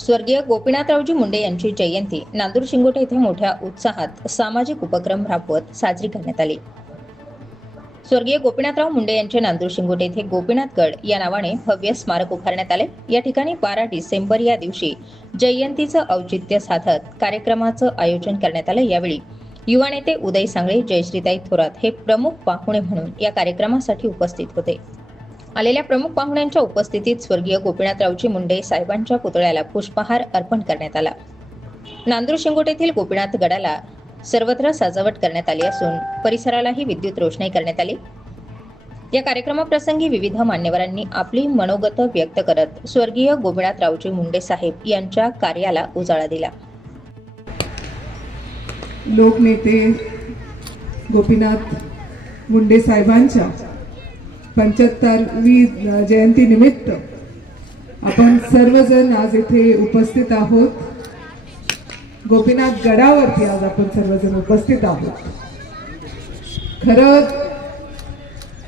स्वर्गीय गोपीनाथरावजी मुंडे यांची जयंती नांदूर शिंगोटे येथे मोठ्या उत्साहात सामाजिक उपक्रम राबवत साजरी करण्यात आली। स्वर्गीय गोपीनाथराव मुंडे यांचे नांदूर शिंगोटे येथे गोपीनाथगड या नावाने भव्य स्मारक उभारण्यात आले। या ठिकाणी 12 डिसेंबर या दिवशी जयंतीचं औचित्य साधत कार्यक्रमाचं आयोजन करण्यात आले। यावेळी युवा नेते उदय सांगळे, जयश्रीताई थोरात हे प्रमुख पाहुणे म्हणून या कार्यक्रमासाठी उपस्थित होते। आलेल्या प्रमुख पाहुण्यांच्या उपस्थितीत स्वर्गीय गोपीनाथरावजी मुंडे साहेबांच्या पुतळ्याला पुष्पहार अर्पण करण्यात आला। नांदूर शिंगोटे येथील गोपीनाथ गडाला सर्वत्र सजावट करण्यात आली असून परिसरालाही विद्युत रोषणाई करण्यात आली। या कार्यक्रमाप्रसंगी विविध मान्यवरांनी आपली मनोगत व्यक्त करत स्वर्गीय गोपीनाथरावजी मुंडे साहेब यांच्या कार्याला उजाळा दिला। लोकनेते गोपीनाथ मुंडे साहेबांच्या 75वी जयंती निमित्त आपण सर्वजण आज इथे उपस्थित आहोत। गोपीनाथ गडावरती आज आपण सर्वजण उपस्थित आहोत। खरं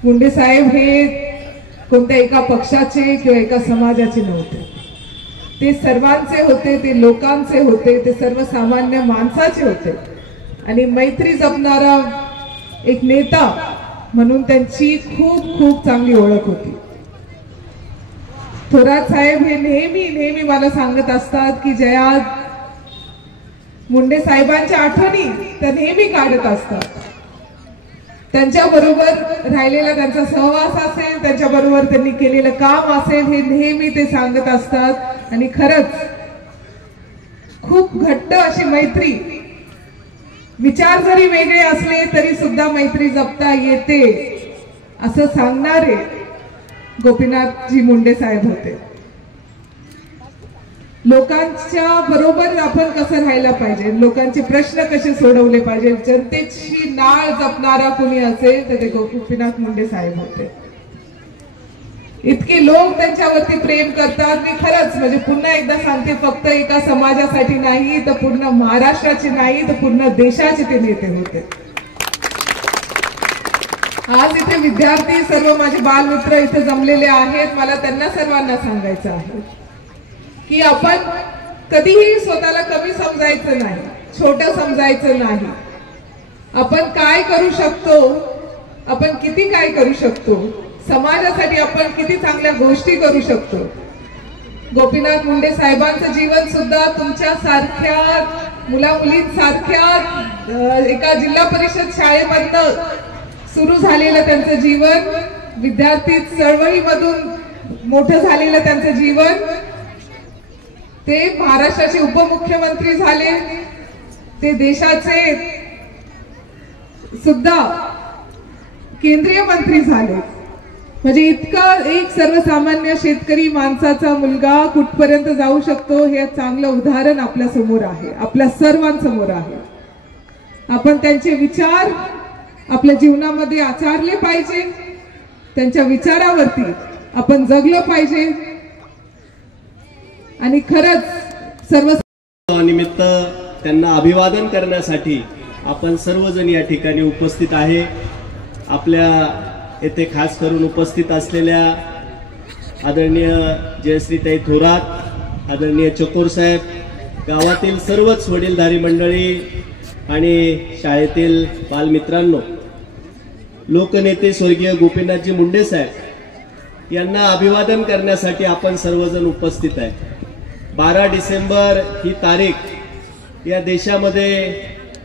मुंडे साहेब हे कोणत्या एका पक्षाचे किंवा एका समाजाचे नव्हते, ते सर्वांचे होते, ते लोकांचे होते, ते सर्वसामान्य माणसाचे होते आणि मैत्री जपणारा एक नेता म्हणून त्यांची खूप खूप चांगली ओळख होती। थोरात साहेब हे नेहमी मला सांगत असतात की जया मुंडे साहेबांच्या आठवणी तर नेहमी काढत असतात। त्यांच्या बरोबर राहिलेला त्यांचा सहवास असेल, त्यांच्या बरोबर त्यांनी केलेलं काम असेल, हे नेहमी ते सांगत असतात आणि खरंच खूप घट्ट अशी मैत्री, विचार जरी वेगळे असले तरी सुद्धा मैत्री जपता येते असं सांगणारे गोपीनाथजी मुंडे साहेब होते। लोकांच्या बरोबर आपण कसं राहायला पाहिजे, लोकांचे प्रश्न कसे सोडवले पाहिजे, जनतेची नाळ जपणारा कोणी असेल तर ते गोपीनाथ मुंडे साहेब होते। इतके लोक त्यांच्यावरती प्रेम करतात। मी खरंच म्हणजे पुन्हा एकदा सांगते, फक्त एका समाजासाठी नाही तर पूर्ण महाराष्ट्राचे नाही तर पूर्ण देशाचे ते नेते होते। आज इथे विद्यार्थी सर्व माझे बालमित्र इथे जमलेले आहेत। मला त्यांना सर्वांना सांगायचं आहे की आपण कधीही स्वतःला कमी समजायचं नाही, छोटं समजायचं नाही। आपण काय करू शकतो, आपण किती काय करू शकतो, समाजासाठी आपण किती चांगल्या गोष्टी करू शकतो। गोपीनाथ मुंडे साहेबांचं जीवन सुद्धा तुमच्या सारख्या मुला मुलींसारख्या एका जिल्हा परिषद शाळेमधून सुरू झालेलं त्यांचं जीवन, विद्यार्थी चळवळीमधून मोठं झालेलं त्यांचं जीवन, ते महाराष्ट्राचे उपमुख्यमंत्री झाले, ते देशाचे सुद्धा केंद्रीय मंत्री झाले। म्हणजे इतका एक सर्वसामान्य शेतकरी माणसाचा मुलगा कुठपर्यंत जाऊ शकतो हे चांगलं उदाहरण आपल्या समोर आहे, आपल्या सर्वांसमोर आहे। आपण त्यांचे विचार आपल्या जीवनामध्ये आचरले पाहिजे, त्यांच्या विचारावरती आपण जगलं पाहिजे आणि खरंच सर्व निमित्त त्यांना अभिवादन करण्यासाठी आपण सर्वजण या ठिकाणी उपस्थित आहे। आपल्या येथे खास करून उपस्थित असलेल्या आदरणीय जयश्रीताई थोरात, आदरणीय चकोर साहेब, गावातील सर्वच वडीलधारी मंडळी आणि शाळेतील बालमित्रांनो, लोकनेते स्वर्गीय गोपीनाथजी मुंडे साहेब यांना अभिवादन करण्यासाठी आपण सर्वजण उपस्थित आहे। 12 डिसेंबर ही तारीख या देशामध्ये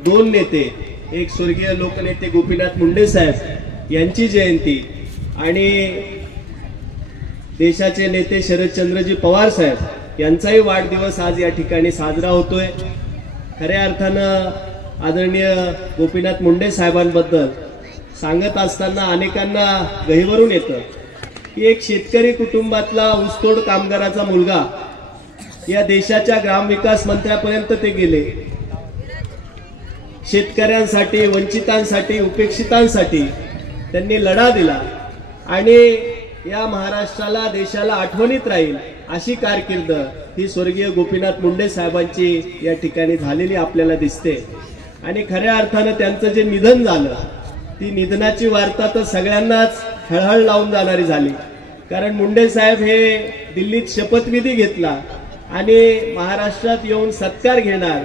दोन नेते, एक स्वर्गीय लोकनेते गोपीनाथ मुंडे साहेब यांची जयंती आणि देशाचे नेते शरदचंद्रजी पवार साहेब यांचाही वाढदिवस आज या ठिकाणी साजरा होतोय। खऱ्या अर्थानं आदरणीय गोपीनाथ मुंडे साहेबांबद्दल सांगत असताना अनेकांना गहिवरून येतं की एक शेतकरी कुटुंबातला ऊसतोड कामगाराचा मुलगा या देशाच्या ग्रामविकास मंत्र्यापर्यंत ते गेले। शेतकऱ्यांसाठी, वंचितांसाठी, उपेक्षितांसाठी त्यांनी लढा दिला आणि या महाराष्ट्राला, देशाला आठवणीत राहील अशी कारकीर्द ही स्वर्गीय गोपीनाथ मुंडे साहेबांची या ठिकाणी झालेली आपल्याला दिसते। आणि खऱ्या अर्थानं त्यांचं जे निधन झालं, ती निधनाची वार्ता तर सगळ्यांनाच हळहळ लावून जाणारी झाली। कारण मुंडे साहेब हे दिल्लीत शपथविधी घेतला आणि महाराष्ट्रात येऊन सत्कार घेणार,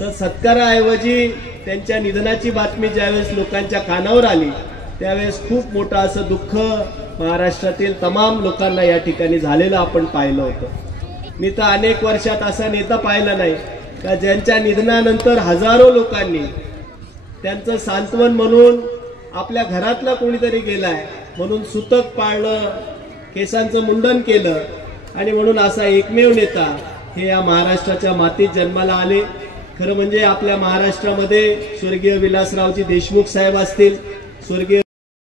तर सत्काराऐवजी त्यांच्या निधनाची बातमी ज्यावेळेस लोकांच्या कानावर आली त्यावेळेस खूप मोठं असं दुःख महाराष्ट्रातील तमाम लोकांना या ठिकाणी झालेलं आपण पाहिलं होतं। मी तर अनेक वर्षात असा नेता पाहिला नाही का ज्यांच्या निधनानंतर हजारो लोकांनी त्यांचं सांत्वन म्हणून आपल्या घरातला कोणीतरी गेलाय म्हणून सुतक पाळलं, केसांचं मुंडन केलं आणि म्हणून असा एकमेव नेता हे या महाराष्ट्राच्या मातीत जन्माला आले। खरं म्हणजे आपल्या महाराष्ट्रामध्ये स्वर्गीय विलासरावजी देशमुख साहेब असतील, स्वर्गीय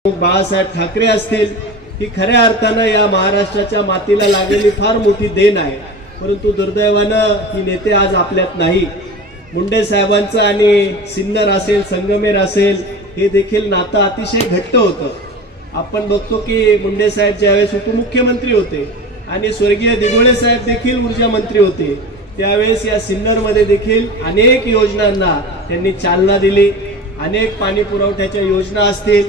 बाळासाहेब ठाकरे असतील, ही खऱ्या अर्थानं या महाराष्ट्राच्या मातीला लागलेली फार मोठी देण आहे। परंतु दुर्दैवानं ही नेते आज आपल्यात नाही। मुंडे साहेबांचं आणि सिन्नर असेल, संगमेर असेल, हे देखील नातं अतिशय घट्ट होतं। आपण बघतो की मुंडे साहेब ज्यावेळेस उपमुख्यमंत्री होते आणि स्वर्गीय दिघोळे साहेब देखील ऊर्जा मंत्री होते त्यावेळेस या सिन्नरमध्ये देखील अनेक योजनांना त्यांनी चालना दिली। अनेक पाणी पुरवठ्याच्या योजना असतील,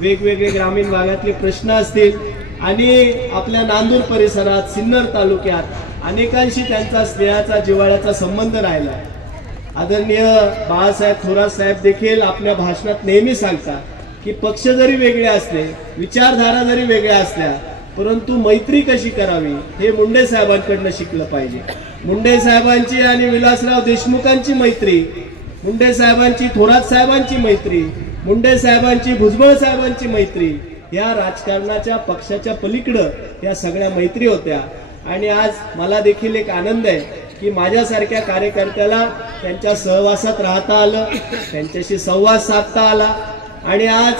वेगवेगळे ग्रामीण भागातले प्रश्न असतील आणि आपल्या नांदूर परिसरात सिन्नर तालुक्यात अनेकांशी त्यांचा स्नेहाचा जिव्हाळ्याचा संबंध राहिला। आदरणीय बाळासाहेब थोरात साहेब देखील आपल्या भाषणात नेहमी सांगतात की पक्ष जरी वेगळे असले, विचारधारा जरी वेगळ्या असल्या, परंतु मैत्री कशी करावी हे मुंडे साहेबांकडनं शिकलं पाहिजे। मुंडे साहेबांची आणि विलासराव देशमुखांची मैत्री, मुंडे साहेबांची थोरात साहेबांची मैत्री, मुंडे साहेबांची भुजबळ साहेबांची मैत्री, या राजकारणाच्या पक्षाच्या पलीकडं या सगळ्या मैत्री होत्या। आणि आज मला देखील एक आनंद आहे की माझ्यासारख्या कार्यकर्त्याला त्यांच्या सहवासात राहता आलं, त्यांच्याशी संवाद साधता आला आणि आज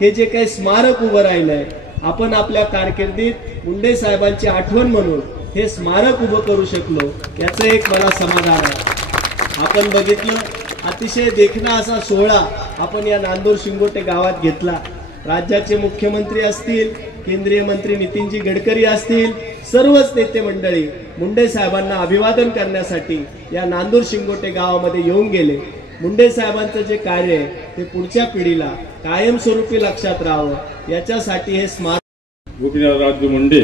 हे जे काही स्मारक उभं राहिलंय, आपण आपल्या कारकिर्दीत मुंडे साहेबांची आठवण म्हणून हे स्मारक उभं करू शकलो, याचं एक मला समाधान आहे। आपण बघितलं अतिशय देखणा असा सोहळा आपण या नांदूर शिंगोटे गावात घेतला। राज्याचे मुख्यमंत्री असतील, केंद्रीय मंत्री नितीनजी गडकरी असतील, सर्वच नेते मंडळी मुंडे साहेबांना अभिवादन करण्यासाठी या नांदूर शिंगोटे गावामध्ये येऊन गेले। मुंडे साहेबांचं जे कार्य आहे ते पुढच्या पिढीला कायमस्वरूपी लक्षात राहावं याच्यासाठी हे स्मारक। गोपीनाथरावजी मुंडे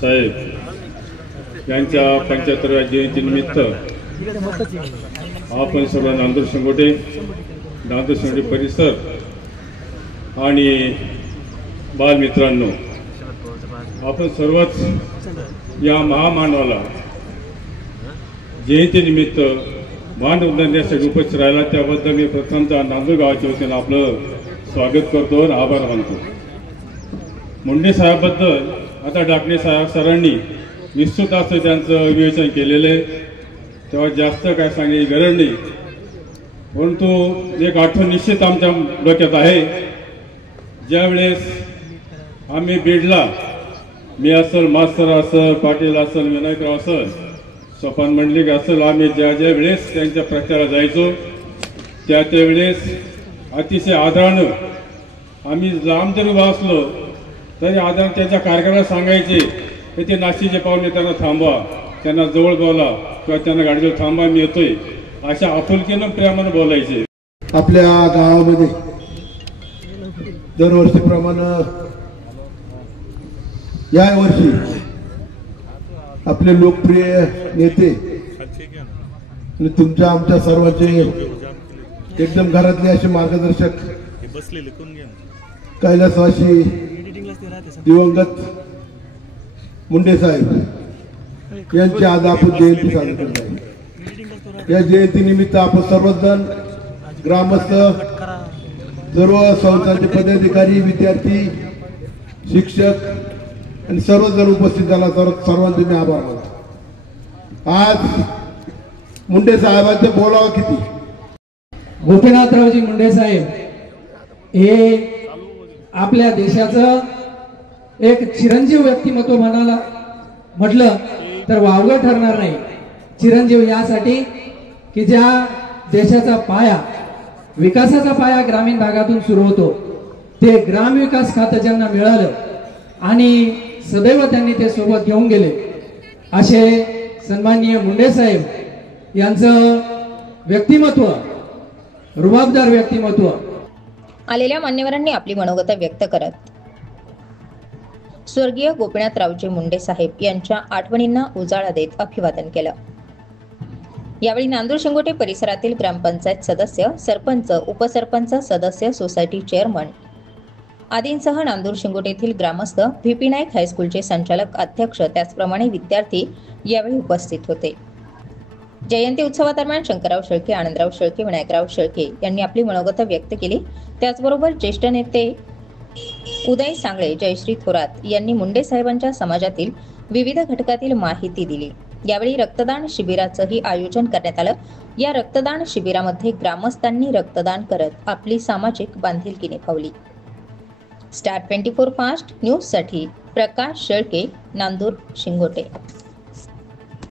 साहेब यांच्या 75व्या जयंतीनिमित्त आपण सर्व नांदूर शिंगोटे परिसर आणि बालमित्रांनो, आपण सर्वच या महामानवाला जयंतीनिमित्त मान उधळण्यासाठी उपस्थित राहिला त्याबद्दल मी प्रथमतः नांदूर गावाच्या वतीनं आपलं स्वागत करतो आणि आभार मानतो। मुंडे साहेबांबद्दल आता डाकणे साहेब सरांनी विस्तृत असं त्यांचं विवेचन केलेलं आहे, तेव्हा जास्त काय सांगायची गरज नाही। परंतु एक आठवण निश्चित आमच्या डोक्यात आहे, ज्यावेळेस आम्ही बीडला, मी असेल, मास्तर असेल, पाटील असेल, विनायकराव असेल, सोपान मंडलिक असेल, आम्ही ज्या ज्या वेळेस त्यांच्या प्रचारात जायचो त्या त्यावेळेस अतिशय आदरानं आम्ही लांब जरी वाचलो तरी आदरानं त्यांच्या कार्यक्रमाला सांगायचे की ते नाशिकचे पाहुणे त्यांना थांबवा, त्यांना जवळ बोला किंवा त्यांना गाडीवर थांबवा, मी येतोय, अशा आपुलकीनं प्रेमानं बोलायचे। आपल्या गावामध्ये दरवर्षीप्रमाणे या वर्षी आपले लोकप्रिय नेते आणि तुमच्या आमच्या सर्वांचे एकदम घरातले असे मार्गदर्शक कैलासवासी दिवंगत मुंडे साहेब यांची आज आपण जयंती साजरी करत आहे। या जयंतीनिमित्त आपण सर्वजण, ग्रामस्थ, सर्व संस्थांचे पदाधिकारी, विद्यार्थी, शिक्षक आणि सर्वजण उपस्थित झाला, सर्वांचे मी आभार मानतो। आज मुंडे साहेबांचं बोलावं किती। गोपीनाथरावजी मुंडे साहेब हे आपल्या देशाचं एक चिरंजीव व्यक्तिमत्व म्हणाला म्हटलं तर वावगं ठरणार नाही। चिरंजीव यासाठी की ज्या देशाचा पाया, विकासाचा पाया ग्रामीण भागातून सुरू होतो, ते ग्रामविकास खातं ज्यांना मिळालं आणि सदैव त्यांनी ते सोबत घेऊन गेले, असे सन्माननीय मुंडे साहेब यांचं व्यक्तिमत्व, रुबाबदार व्यक्तिमत्व। आलेल्या मान्यवरांनी आपली मनोगत व्यक्त करत स्वर्गीय गोपीनाथरावजी मुंडे साहेब यांच्या आठवणींना उजाळा देत अभिवादन केलं। यावेळी नांदूर शिंगोटे परिसरातील ग्रामपंचायत सदस्य, सरपंच, उपसरपंच, सदस्य, सोसायटी चेअरमन आदींसह नांदूर शिंगोटे येथील ग्रामस्थ, व्ही.पी. नाईक हायस्कूलचे संचालक, अध्यक्ष, त्याचप्रमाणे विद्यार्थी यावेळी उपस्थित होते। जयंती उत्सवादरम्यान शंकरराव शेळके, आनंदराव शेळके, विनायकराव शेळके यांनी आपली मनोगत व्यक्त केली। त्याचबरोबर ज्येष्ठ नेते उदय सांगळे, जयश्री थोरात यांनी मुंडे साहेबांच्या समाजातील विविध घटकातील माहिती दिली। यावेळी रक्तदान शिबिराचंही आयोजन करण्यात आलं। या रक्तदान शिबिरामध्ये ग्रामस्थांनी रक्तदान करत आपली सामाजिक बांधिलकी निभावली। स्टार 24 फास्ट न्यूज साठी प्रकाश शेळके, नांदूर शिंगोटे।